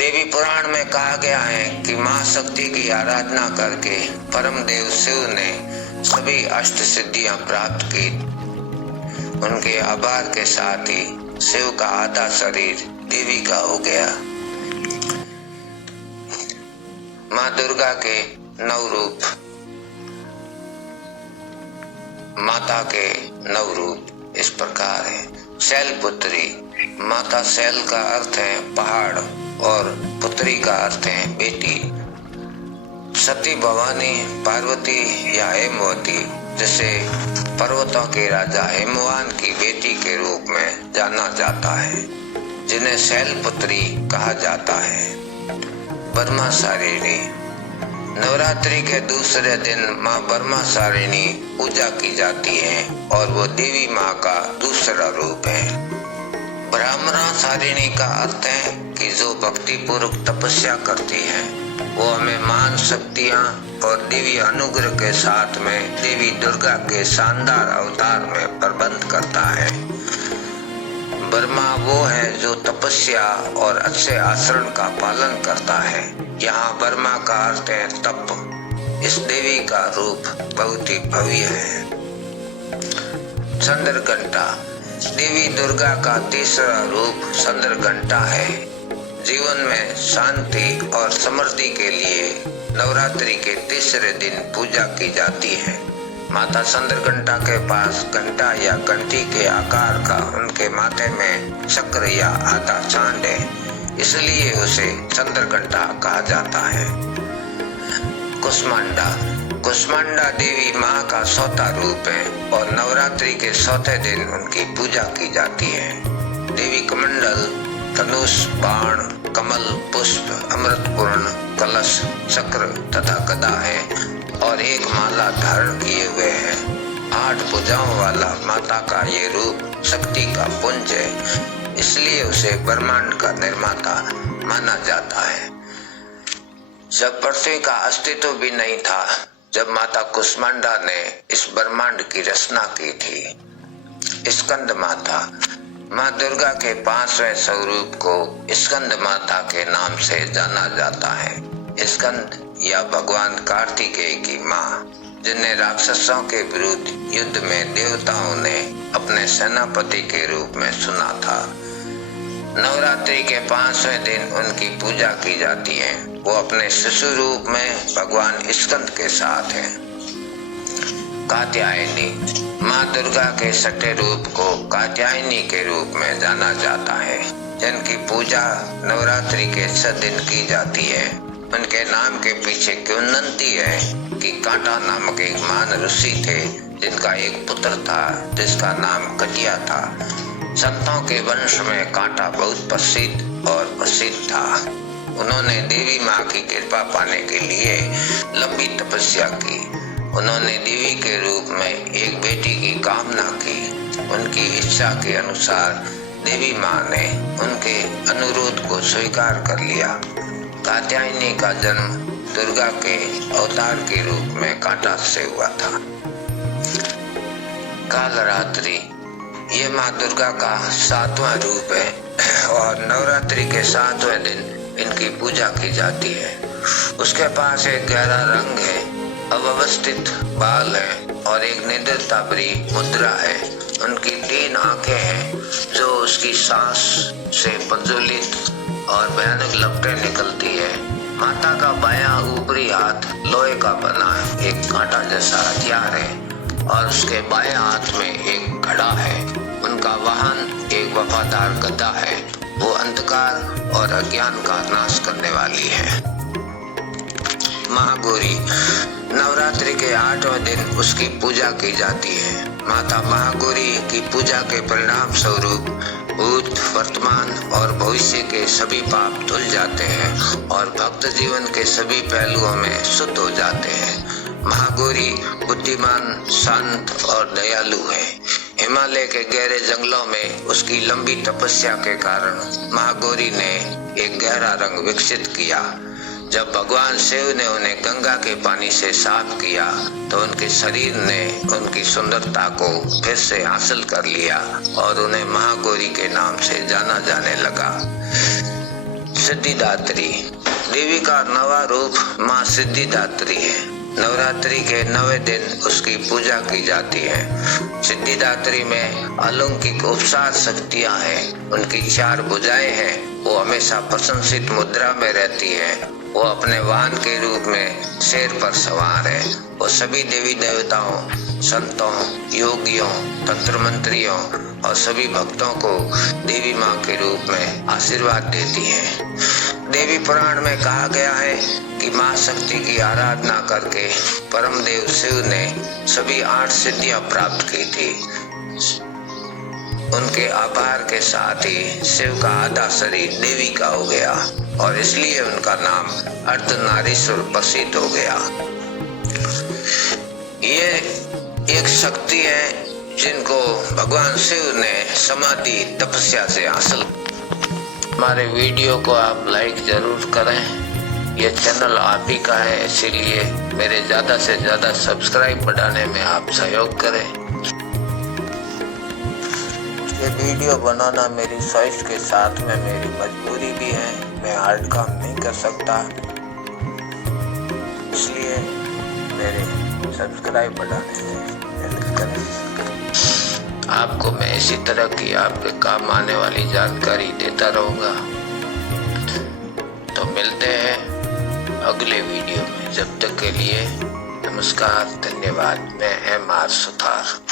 देवी पुराण में कहा गया है कि माँ शक्ति की आराधना करके परम देव शिव ने सभी अष्ट सिद्धियां प्राप्त की। उनके आभार के साथ ही शिव का आधा शरीर देवी का हो गया। माँ दुर्गा के 9 रूप। माता के 9 रूप इस प्रकार है। शैलपुत्री। माता शैल का अर्थ है पहाड़ और पुत्री का अर्थ है बेटी। सती भवानी, पार्वती या हेमवती, जिसे पर्वतों के राजा हेमवान की बेटी के रूप में जाना जाता है, जिन्हें शैलपुत्री कहा जाता है। ब्रह्मचारिणी। नवरात्रि के दूसरे दिन माँ ब्रह्मचारिणी पूजा की जाती है और वो देवी माँ का दूसरा रूप है। ब्रह्मचारिणी का अर्थ है कि जो भक्ति पूर्वक तपस्या करती है, वो हमें मान शक्तियाँ और देवी अनुग्रह के साथ में देवी दुर्गा के शानदार अवतार में प्रबंध करता है। ब्रह्मा वो है जो तपस्या और अच्छे आचरण का पालन करता है। यहाँ ब्रह्मा का अर्थ है तप। इस देवी का रूप बहुत ही भव्य है। चंद्रघंटा। देवी दुर्गा का तीसरा रूप चंद्रघंटा है। जीवन में शांति और समृद्धि के लिए नवरात्रि के तीसरे दिन पूजा की जाती है। माता चंद्रघंटा के पास घंटा या घंटी के आकार का उनके माथे में चक्र या आधा चांद है, इसलिए उसे चंद्रघंटा कहा जाता है। कुष्मांडा। कुष्मांडा देवी माँ का चौथा रूप है और नवरात्रि के चौथे दिन उनकी पूजा की जाती है। देवी कमंडल, धनुष, बाण, कमल, पुष्प, अमृतपूर्ण, कलश, चक्र तथा गदा है और एक माला धारण किए हुए है। 8 भुजाओं वाला माता का ये रूप शक्ति का पुंज है, इसलिए उसे ब्रह्मांड का निर्माता माना जाता है। जब पृथ्वी का अस्तित्व भी नहीं था, जब माता कुष्मांडा ने इस ब्रह्मांड की रचना की थी। स्कंद माता। माँ दुर्गा के 5वें स्वरूप को स्कंद माता के नाम से जाना जाता है। स्कंद या भगवान कार्तिकेय की माँ, जिन्हें राक्षसों के विरुद्ध युद्ध में देवताओं ने अपने सेनापति के रूप में चुना था। नवरात्रि के 5वें दिन उनकी पूजा की जाती है। वो अपने शिशु रूप में भगवान स्कंद के साथ है। कात्यायनी। माँ दुर्गा के 6ठे रूप को कात्यायनी के रूप में जाना जाता है, जिनकी पूजा नवरात्रि के 6 दिन की जाती है। उनके नाम के पीछे किंवदंती है कि कांटा नामक एक महान ऋषि थे, जिनका एक पुत्र था जिसका नाम कटिया था। संतों के वंश में कांटा बहुत प्रसिद्ध था। उन्होंने देवी माँ की कृपा पाने के लिए लंबी तपस्या की। उन्होंने देवी के रूप में एक बेटी की कामना की। उनकी इच्छा के अनुसार देवी माँ ने उनके अनुरोध को स्वीकार कर लिया। कात्यायनी का जन्म दुर्गा के अवतार के रूप में कांटा से हुआ था। कालरात्रि। ये माँ दुर्गा का 7वां रूप है और नवरात्रि के 7वें दिन इनकी पूजा की जाती है। उसके पास एक गहरा रंग है, अव्यवस्थित बाल है और एक निडरता भरी मुद्रा है। उनकी 3 आंखें हैं जो उसकी सांस से प्रज्वलित और भयानक लपटें निकलती है। माता का बायां ऊपरी हाथ लोहे का बना एक कांटा जैसा हथियार है और उसके बाएं हाथ में एक घड़ा है। उनका वाहन एक वफादार गदा है। वो अंधकार और अज्ञान का नाश करने वाली है। महागौरी। नवरात्रि के 8वें दिन उसकी पूजा की जाती है। माता महागौरी की पूजा के परिणाम स्वरूप भूत, वर्तमान और भविष्य के सभी पाप धुल जाते हैं और भक्त जीवन के सभी पहलुओं में शुद्ध हो जाते हैं। महागौरी बुद्धिमान, शांत और दयालु है। हिमालय के गहरे जंगलों में उसकी लंबी तपस्या के कारण महागौरी ने एक गहरा रंग विकसित किया। जब भगवान शिव ने उन्हें गंगा के पानी से साफ किया तो उनके शरीर ने उनकी सुंदरता को फिर से हासिल कर लिया और उन्हें महागौरी के नाम से जाना जाने लगा। सिद्धिदात्री देवी का नवा रूप माँ सिद्धिदात्री है। नवरात्रि के 9 दिन उसकी पूजा की जाती है। सिद्धिदात्री में अलौकिक उपचार शक्तियाँ हैं। उनकी 4 भुजाएं हैं। वो हमेशा प्रशंसित मुद्रा में रहती है। वो अपने वाहन के रूप में शेर पर सवार है। वो सभी देवी देवताओं, संतों, योगियों, तंत्र मंत्रियों और सभी भक्तों को देवी माँ के रूप में आशीर्वाद देती है। देवी पुराण में कहा गया है कि माँ शक्ति की आराधना करके परम देव शिव ने सभी 8 सिद्धियां प्राप्त की थी। उनके आभार के साथ ही शिव का आधा शरीर देवी का हो गया और इसलिए उनका नाम अर्धनारीश्वर प्रसिद्ध हो गया। ये एक शक्ति है जिनको भगवान शिव ने समाधि तपस्या से हासिल। हमारे वीडियो को आप लाइक जरूर करें। ये चैनल आप ही का है, इसीलिए मेरे ज्यादा से ज्यादा सब्सक्राइब बढ़ाने में आप सहयोग करें। ये वीडियो बनाना मेरी ख्वाहिश के साथ में मेरी मजबूरी भी है। मैं हार्ड काम नहीं कर सकता, इसलिए मेरे सब्सक्राइब बढ़ाने में हेल्प करें। आपको मैं इसी तरह की आपके काम आने वाली जानकारी देता रहूँगा। तो मिलते हैं अगले वीडियो में। जब तक के लिए नमस्कार, धन्यवाद। मैं MR सुथार।